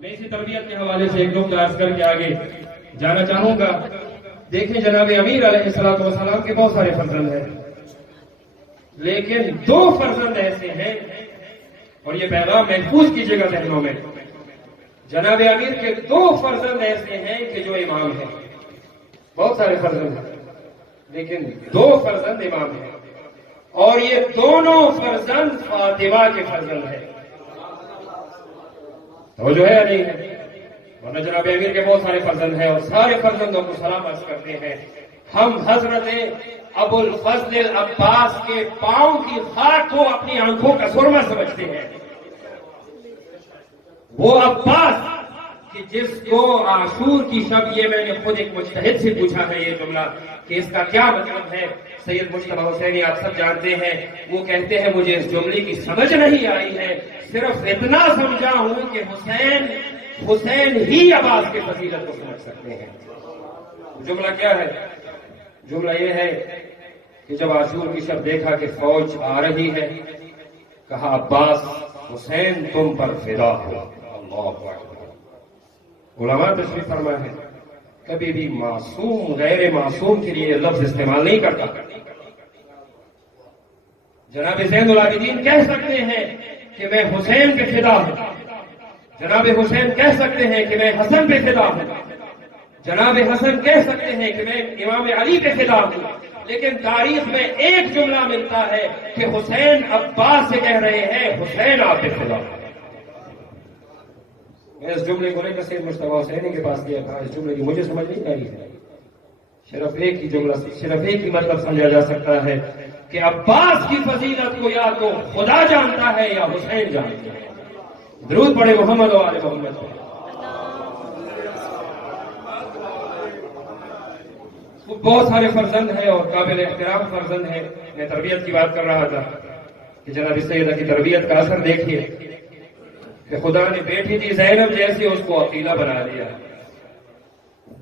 میں اسی تربیت کے حوالے سے ایک نقطہ عرض کر کے آگے جانا چاہوں گا. دیکھیں جناب امیر علیہ الصلوۃ والسلام کے بہت سارے فرزند ہیں، لیکن 2 فرزند ایسے ہیں، اور یہ پیغام محفوظ کیجیے گا ذہنوں میں. جناب امیر کے 2 فرزند ایسے ہیں کہ جو امام ہیں. بہت سارے فرزند ہیں لیکن 2 فرزند امام ہیں، اور یہ دونوں فرزند فاطمہ کے فرزند ہیں. تو جو ہے نہیں ہے، ورنہ جناب امیر کے بہت سارے فرزند ہیں، اور سارے فرزندوں کو سلام عرض کرتے ہیں. ہم حضرت ابو الفضل العباس کے پاؤں کی خاک کو اپنی آنکھوں کا سرما سمجھتے ہیں. وہ عباس کہ جس کو عاشور کی شب، یہ میں نے خود ایک مجتہد سے پوچھا ہے یہ جملہ کہ اس کا کیا مطلب ہے. سید مجتبی حسینی آپ سب جانتے ہیں، وہ کہتے ہیں مجھے اس جملے کی سمجھ نہیں آئی ہے، صرف اتنا سمجھا ہوں کہ حسین ہی عباس کی فضیلت کو سمجھ سکتے ہیں. جملہ کیا ہے؟ جملہ یہ ہے کہ جب عاشور کی شب دیکھا کہ فوج آ رہی ہے، کہا عباس حسین تم پر فدا ہو. اللہ اکبر. علماء تشریف فرما ہے کبھی بھی معصوم غیر معصوم کے لیے لفظ استعمال نہیں کرتا. جناب زین العابدین کہہ سکتے ہیں کہ میں حسین پہ فدا ہوں، جناب حسین کہہ سکتے ہیں کہ میں حسن پہ فدا ہوں، جناب حسن کہہ سکتے ہیں کہ میں امام علی پہ فدا ہوں، لیکن تاریخ میں ایک جملہ ملتا ہے کہ حسین عباس سے کہہ رہے ہیں حسین آپ پہ فدا ہوں. میں اس جملے کو لے کر سید مجتبی حسینی کے پاس گیا تھا، اس جملے کی مجھے سمجھ نہیں آئی ہے. صرف ایک ہی جملہ، صرف ایک ہی مطلب سمجھا جا سکتا ہے کہ عباس کی فضیلت کو یا تو خدا جانتا ہے یا حسین جانتا ہے. درود پڑھے محمد و آل محمد. بہت سارے فرزند ہیں اور قابل احترام فرزند ہیں. میں تربیت کی بات کر رہا تھا کہ جناب سیدہ کی تربیت کا اثر دیکھیے کہ خدا نے بیٹی تھی زینب جیسی اس کو عقیلہ بنا دیا.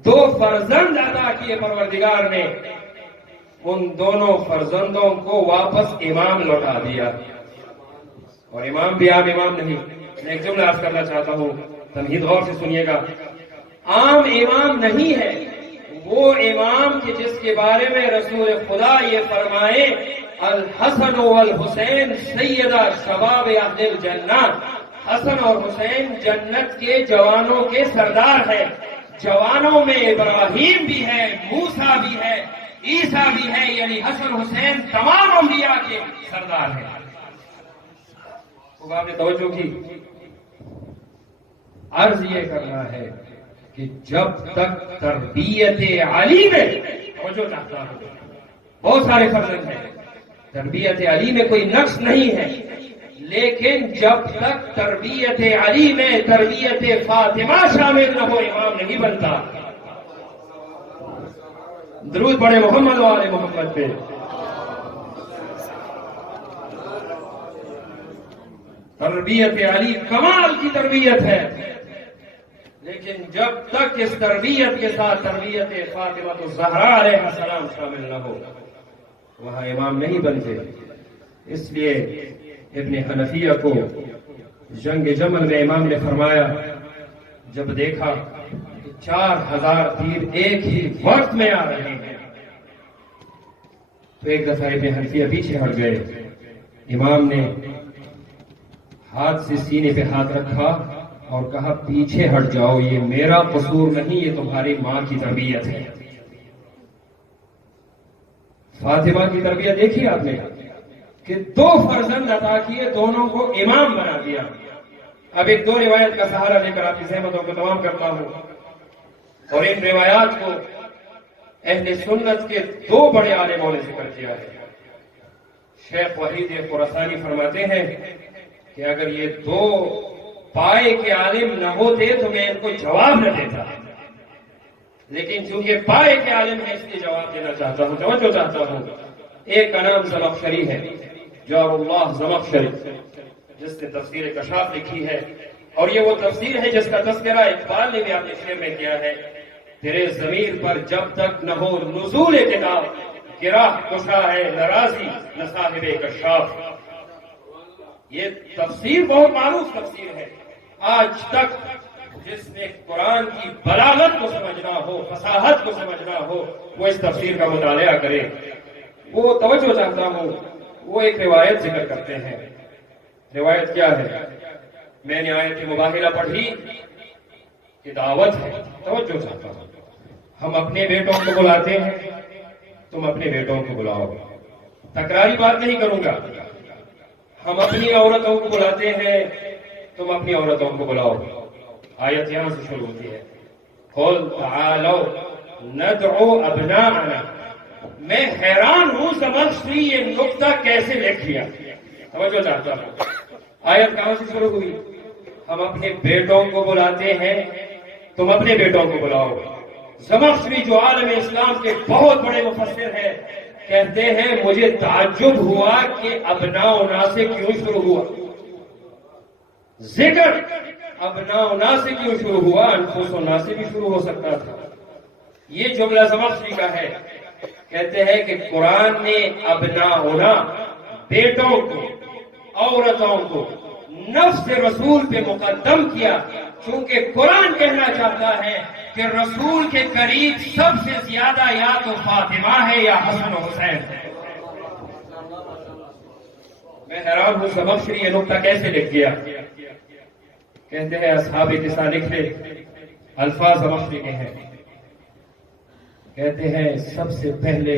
2 فرزند عطا کیے پروردگار نے، ان دونوں فرزندوں کو واپس امام لوٹا دیا. اور امام بھی عام امام نہیں. میں ایک جملہ عرض کرنا چاہتا ہوں، تمہید غور سے سنیے گا. عام امام نہیں ہے وہ امام کہ جس کے بارے میں رسول خدا یہ فرمائے الحسن والحسین سیدہ شباب اہل الجنہ. حسن اور حسین جنت کے جوانوں کے سردار ہیں. جوانوں میں ابراہیم بھی ہے، موسیٰ بھی ہے، عیسیٰ بھی ہے، یعنی حسن حسین تمام انبیاء کے سردار ہیں. آپ نے توجہ کی؟ عرض یہ کرنا ہے کہ جب تک تربیت علی میں توجہ چاہتا ہوں، بہت سارے فرزند ہیں، تربیت علی میں کوئی نقص نہیں ہے، لیکن جب تک تربیت علی میں تربیت فاطمہ شامل نہ ہو امام نہیں بنتا. درود پڑھے محمد و آل محمد پہ. تربیت علی کمال کی تربیت ہے، لیکن جب تک اس تربیت کے ساتھ تربیت فاطمہ الزہرا علیہ السلام شامل نہ ہو وہاں امام نہیں بنتے. اس لیے ابن حنفیہ کو جنگ جمل میں امام نے فرمایا جب دیکھا کہ 4000 تیر ایک ہی وقت میں آ رہے ہیں تو ایک دفعہ ابن حنفیہ پیچھے ہٹ گئے. امام نے ہاتھ سے سینے پہ ہاتھ رکھا اور کہا پیچھے ہٹ جاؤ، یہ میرا قصور نہیں، یہ تمہاری ماں کی تربیت ہے. فاطمہ کی تربیت دیکھی آپ نے کہ 2 فرزند عطا کیے، دونوں کو امام بنا دیا. اب ایک 2 روایت کا سہارا لے کر آپ کی زحمتوں کو تمام کرتا ہوں، اور ان روایات کو اہل سنت کے 2 بڑے عالموں نے ذکر کیا ہے. شیخ وحید خراسانی فرماتے ہیں کہ اگر یہ 2 پائے کے عالم نہ ہوتے تو میں ان کو جواب نہ دیتا، لیکن چونکہ پائے کے عالم ہے اس لیے جواب دینا چاہتا ہوں، توجہ چاہتا ہوں. ایک کا نام زمخشری ہے، جار اللہ زمخشری، جس نے تفسیر کشاف لکھی ہے، اور یہ وہ تفسیر ہے جس کا تذکرہ اقبال نے بھی اپنے شعر میں کیا ہے. تیرے ضمیر پر جب تک نہ ہو نزول کتاب، گراہ کشا ہے ناراضی نہ صاحب کشاف. یہ تفسیر بہت معروف تفسیر ہے. آج تک جس نے قرآن کی بلاغت کو سمجھنا ہو، فصاحت کو سمجھنا ہو، وہ اس تفسیر کا مطالعہ کرے۔ وہ توجہ چاہتا ہوں، وہ ایک روایت ذکر کرتے ہیں۔ روایت کیا ہے؟ میں نے آیت مباہلہ پڑھی کہ دعوت ہے، توجہ چاہتا ہوں۔ ہم اپنے بیٹوں کو بلاتے ہیں، تم اپنے بیٹوں کو بلاؤ، تکراری بات نہیں کروں گا۔ ہم اپنی عورتوں کو بلاتے ہیں، تم اپنی عورتوں کو بلاؤ۔ آیت یہاں سے شروع ہوتی ہے، قل تعالوا ندعو ابناءنا۔ میں حیران ہوں زمخشری یہ نقطہ کیسے لکھ لیا، توجہ چاہتا ہوں۔ آیت کہاں سے شروع ہوئی؟ ہم اپنے بیٹوں کو بلاتے ہیں، تم اپنے بیٹوں کو بلاؤ۔ زمخشری جو عالم اسلام کے بہت بڑے مفسر ہیں، کہتے ہیں مجھے تعجب ہوا کہ ابناؤنا سے کیوں شروع ہوا ذکر، ابناؤنا سے کیوں شروع ہوا، انفسنا سے بھی شروع ہو سکتا تھا۔ یہ جملہ زمخشری کا ہے، کہتے ہیں کہ قرآن نے ابناؤنا بیٹوں کو، عورتوں کو نفس رسول پہ مقدم کیا، چونکہ قرآن کہنا چاہتا ہے کہ رسول کے قریب سب سے زیادہ یا تو فاطمہ ہے یا حسن و حسین ہے۔ میں حیران ہوں زمخشری یہ نقطہ کیسے لکھ گیا۔ کہتے ہیں اصحاب تسع لکھے، الفاظ زمخشری کے ہیں، کہتے ہیں سب سے پہلے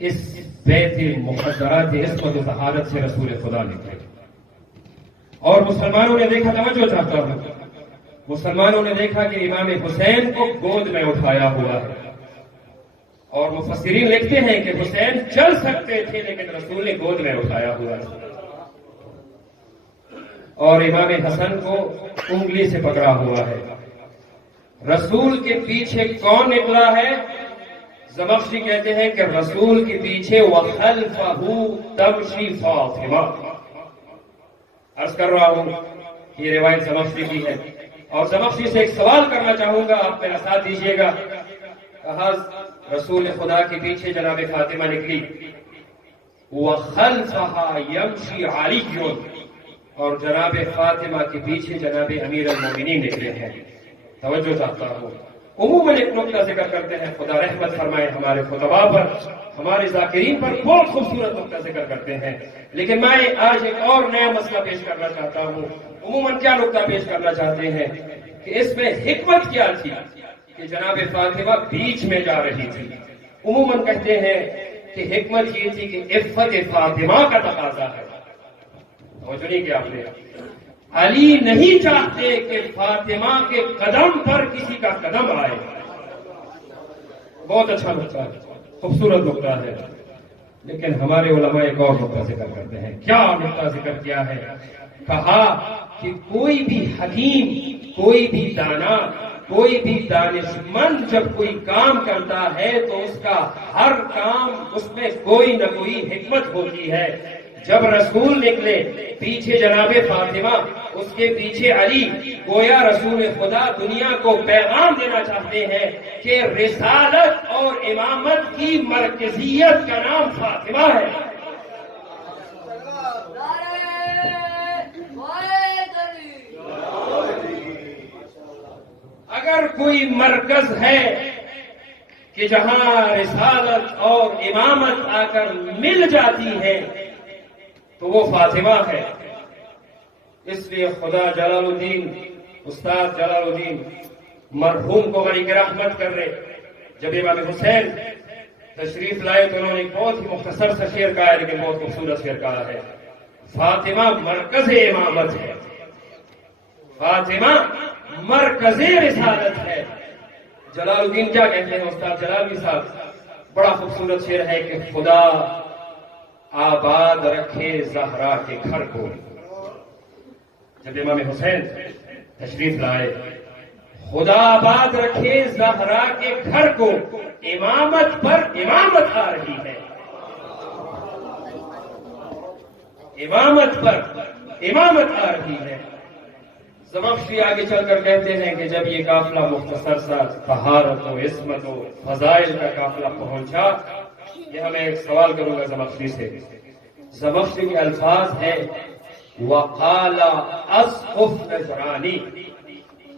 اس بیت مقدرات عصمت و طہارت سے رسول خدا نکلے، اور مسلمانوں نے دیکھا، توجہ چاہتا ہوں، مسلمانوں نے دیکھا کہ امام حسین کو گود میں اٹھایا ہوا ہے، اور مفسرین لکھتے ہیں کہ حسین چل سکتے تھے لیکن رسول نے گود میں اٹھایا ہوا ہے، اور امام حسن کو انگلی سے پکڑا ہوا ہے۔ رسول کے پیچھے کون نکلا ہے؟ زمخشری کہتے ہیں کہ رسول کے پیچھے وَخَلْفَهُ تَمْشِي فاطمہ۔ عرض کر رہا ہوں یہ روایت زمخشری کی ہے، اور زمخشری سے ایک سوال کرنا چاہوں گا، آپ میرا ساتھ دیجیے گا۔ کہا رسول خدا کے پیچھے جناب فاطمہ نکلی، وَخَلْفَهَا يَمْشِي عَلِيٌّ، اور جناب فاطمہ کے پیچھے جناب امیر المومنین نکلے ہیں۔ توجہ چاہتا ہوں، عموماً ایک نقطہ ذکر کرتے ہیں، خدا رحمت فرمائے ہمارے خطباء پر، ہمارے ذاکرین پر بہت خوبصورت نقطہ ذکر کرتے ہیں، لیکن میں آج ایک اور نیا مسئلہ پیش کرنا چاہتا ہوں۔ عموماً کیا نقطہ پیش کرنا چاہتے ہیں کہ اس میں حکمت کیا تھی کہ جناب فاطمہ بیچ میں جا رہی تھی۔ عموماً کہتے ہیں کہ حکمت یہ تھی کہ عفت فاطمہ کا تقاضا ہے، توجہ نہیں کیا آپ نے، علی نہیں چاہتے کہ فاطمہ کے قدم پر کسی کا قدم آئے۔ بہت اچھا نقطہ ہے، خوبصورت نقطہ ہے، لیکن ہمارے علماء ایک اور نقطہ ذکر کرتے ہیں۔ کیا نقطہ ذکر کیا ہے؟ کہا کہ کوئی بھی حکیم، کوئی بھی دانا، کوئی بھی دانشمند جب کوئی کام کرتا ہے تو اس کا ہر کام، اس میں کوئی نہ کوئی حکمت ہوتی ہے۔ جب رسول نکلے، پیچھے جناب فاطمہ، اس کے پیچھے علی، گویا رسول خدا دنیا کو پیغام دینا چاہتے ہیں کہ رسالت اور امامت کی مرکزیت کا نام فاطمہ ہے۔ اگر کوئی مرکز ہے کہ جہاں رسالت اور امامت آ کر مل جاتی ہے تو وہ فاطمہ ہے۔ اس لیے خدا جلال الدین، استاد جلال الدین مرحوم کو غریق رحمت کر رہے، جب امام حسین تشریف لائے تو انہوں نے ایک بہت ہی مختصر سا شعر کہا ہے، لیکن بہت خوبصورت شعر کہا ہے، فاطمہ مرکز امامت ہے، فاطمہ مرکز رسالت ہے۔ جلال الدین کیا کہتے ہیں استاد جلالی صاحب؟ بڑا خوبصورت شعر ہے کہ خدا آباد رکھے زہرا کے گھر کو۔ جب امام حسین تشریف لائے، خدا آباد رکھے زہرا کے گھر کو، امامت پر امامت آ رہی ہے، امامت پر امامت آ رہی ہے۔ زمخشری آگے چل کر کہتے ہیں کہ جب یہ قافلہ مختصر سا طہارت و عصمت و فضائل کا قافلہ پہنچا، یہ میں ایک سوال کروں گا زمخشری سے۔ زمخشری کے الفاظ ہیں وَقَالَ أَسْقُفْ نَجْرَانِي،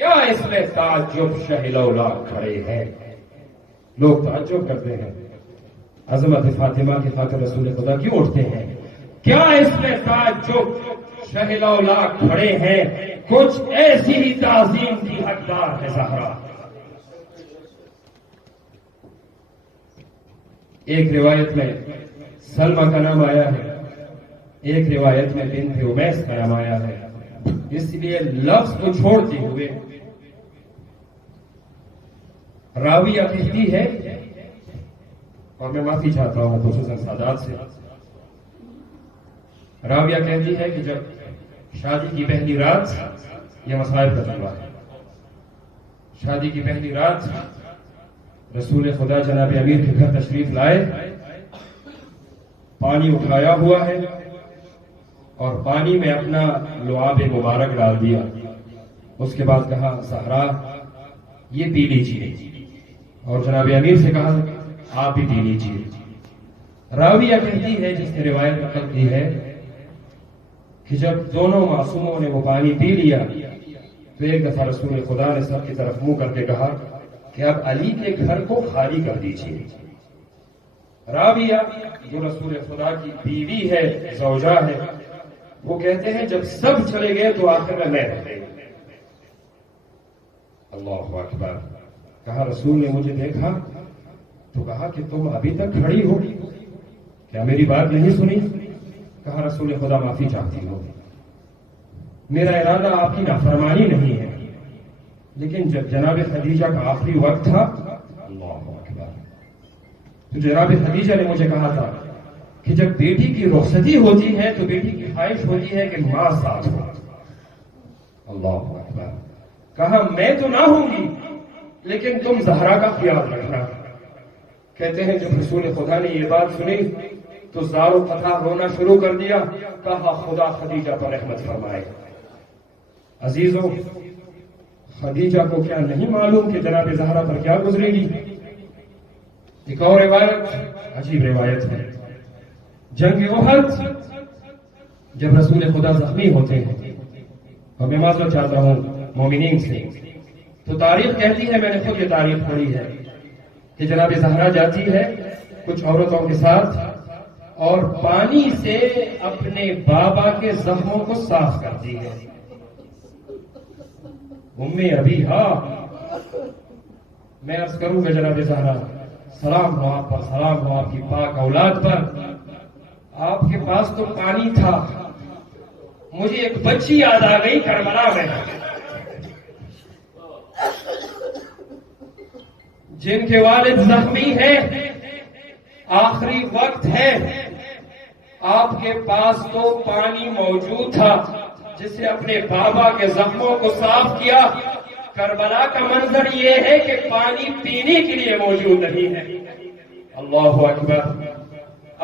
کیا اس میں تعجب شہلولا کھڑے ہیں. لوگ تعجب کرتے ہیں عظمت فاطمہ کی خاطر رسول خدا کیوں اٹھتے ہیں. کیا اس میں تعجب شہلولا کھڑے ہیں. کچھ ایسی ہی تعظیم کی حقدار ہے زہرا. ایک روایت میں سلمہ کا نام آیا ہے, ایک روایت میں بنت امیس کا نام آیا ہے. اس لیے لفظ کو چھوڑتے ہوئے راویہ کہتی ہے, اور میں معافی چاہتا ہوں خصوصاً سادات سے, راویہ کہتی ہے کہ جب شادی کی پہلی رات, یہ مصائب کا تجربہ ہے, شادی کی پہلی رات رسول خدا جناب امیر کے گھر تشریف لائے, پانی اٹھایا ہوا ہے اور پانی میں اپنا لعاب مبارک ڈال دیا. اس کے بعد کہا زہرا یہ پی لیجیے, اور جناب امیر سے کہا آپ بھی پی لیجیے. راویہ کہتی ہے جس نے روایت نقل کی ہے کہ جب دونوں معصوموں نے وہ پانی پی لیا تو ایک دفعہ رسول خدا نے سب کی طرف منہ کر کے کہا کہ اب علی کے گھر کو خالی کر دیجیے. راویہ جو رسول خدا کی بیوی ہے, زوجہ ہے, وہ کہتے ہیں جب سب چلے گئے تو آخر میں رہ گئی. اللہ اکبر. کہا رسول نے مجھے دیکھا تو کہا کہ تم ابھی تک کھڑی ہو, کیا میری بات نہیں سنی. کہا رسول خدا معافی چاہتی ہوں, میرا ارادہ آپ کی نافرمانی نہیں ہے, لیکن جب جناب خدیجہ کا آخری وقت تھا, اللہ اکبر, تو جناب خدیجہ نے مجھے کہا تھا کہ جب بیٹی کی رخصتی ہوتی ہے تو بیٹی کی خواہش ہوتی ہے کہ ماں ساتھ ہو. اللہ اکبر. کہا میں تو نہ ہوں گی لیکن تم زہرا کا خیال رکھنا. کہتے ہیں جب رسول خدا نے یہ بات سنی تو زار و فتح رونا شروع کر دیا. کہا خدا خدیجہ پر رحمت فرمائے. عزیزوں, خدیجہ کو کیا نہیں معلوم کہ جناب زہرا پر کیا گزرے گی. ایک اور روایت, عجیب روایت ہے, جنگ احد جب رسول خدا زخمی ہوتے ہیں, اور میں معذرت چاہتا ہوں مومنین سے, تو تاریخ کہتی ہے, میں نے خود یہ تاریخ پڑھی ہے, کہ جناب زہرا جاتی ہے کچھ عورتوں کے ساتھ اور پانی سے اپنے بابا کے زخموں کو صاف کرتی ہے. ابھی ہاں میں عرض کروں گا جناب زہرا سلام ہو آپ پر, سلام ہو آپ کی پاک اولاد پر. آپ کے پاس تو پانی تھا, مجھے ایک بچی یاد آ گئی کربلا میں, جن کے والد زخمی ہیں, آخری وقت ہے, آپ کے پاس تو پانی موجود تھا جس سے اپنے بابا کے زخموں کو صاف کیا. کربلا کا منظر یہ ہے کہ پانی پینے کے لیے موجود نہیں ہے. اللہ اکبر.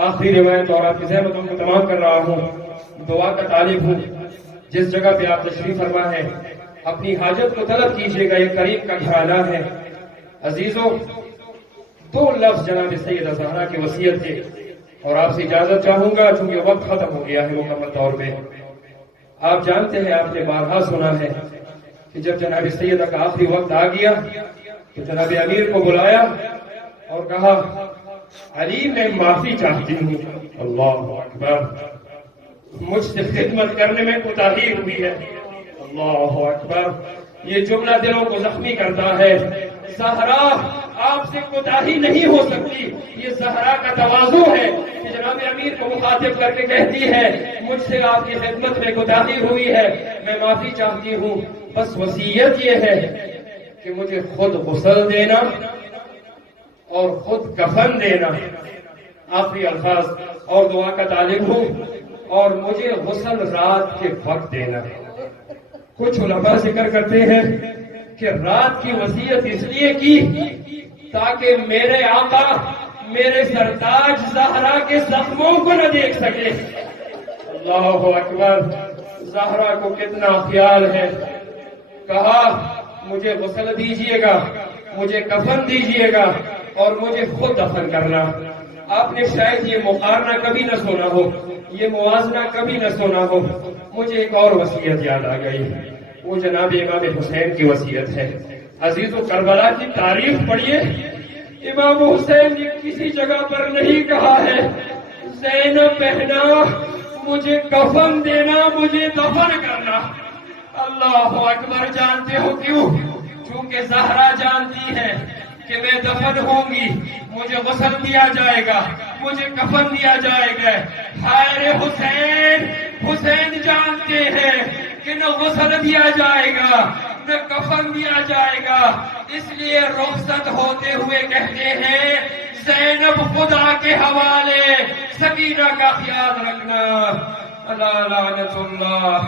آخری روایت اور آپ کی زحمتوں کو تمام کر رہا ہوں, دعا کا طالب ہوں. جس جگہ پہ آپ تشریف فرما ہے اپنی حاجت کو طلب کیجیے گا, یہ قریب کا گھرانہ ہے. عزیزوں, دو لفظ جناب سیدہ زہرا کی وصیت کے, اور آپ سے اجازت چاہوں گا چونکہ وقت ختم ہو گیا ہے مکمل طور پہ. آپ جانتے ہیں, آپ نے بارہا سنا ہے کہ جب جناب سیدہ کا آخری وقت آ گیا تو جناب امیر کو بلایا اور کہا علی میں معافی چاہتی ہوں. اللہ اکبر. مجھ سے خدمت کرنے میں کوتاہی ہوئی ہے. اللہ اکبر. یہ جملہ دلوں کو زخمی کرتا ہے. زہرا آپ سے کوتاہی نہیں ہو سکتی. یہ زہرا کا تواضع ہے کہ جناب امیر کو مخاطب کر کے کہتی ہے مجھ سے آپ کی خدمت میں کوتاہی ہوئی ہے, میں معافی چاہتی ہوں. بس وصیت یہ ہے کہ مجھے خود غسل دینا اور خود کفن دینا. آخری الفاظ اور دعا کا طالب ہوں, اور مجھے غسل رات کے وقت دینا. کچھ علماء ذکر کرتے ہیں کہ رات کی وصیت اس لیے کی تاکہ میرے آقا میرے سرتاج زہرا کے زخموں کو نہ دیکھ سکے. اللہ اکبر. زہرا کو کتنا خیال ہے. کہا مجھے غسل دیجیے گا, مجھے کفن دیجیے گا اور مجھے خود دفن کرنا. آپ نے شاید یہ مقارنہ کبھی نہ سنا ہو, یہ موازنہ کبھی نہ سنا ہو. مجھے ایک اور وصیت یاد آ گئی. وہ جناب امام حسین کی وصیت ہے۔ عزیزو کربلا کی تعریف پڑھیے، امام حسین نے کسی جگہ پر نہیں کہا ہے زینب بہنا مجھے کفن دینا، مجھے دفن کرنا۔ اللہ اکبر، جانتے ہو کیوں؟ چونکہ زہرا جانتی ہے کہ میں دفن ہوں گی، مجھے غسل دیا جائے گا، مجھے کفن دیا جائے گا۔ ہائے حسین، حسین جانتے ہیں کہ نہ غسل دیا جائے گا نہ کفن دیا جائے گا، اس لیے رخصت ہوتے ہوئے کہتے ہیں زینب خدا کے حوالے، سکینہ کا خیال رکھنا۔ الا لعنت اللہ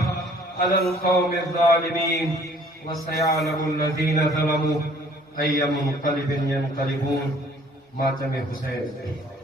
علی القوم الظالمین وسيعلم الذين ظلموا أي منقلب ينقلبون۔ ماتم حسین۔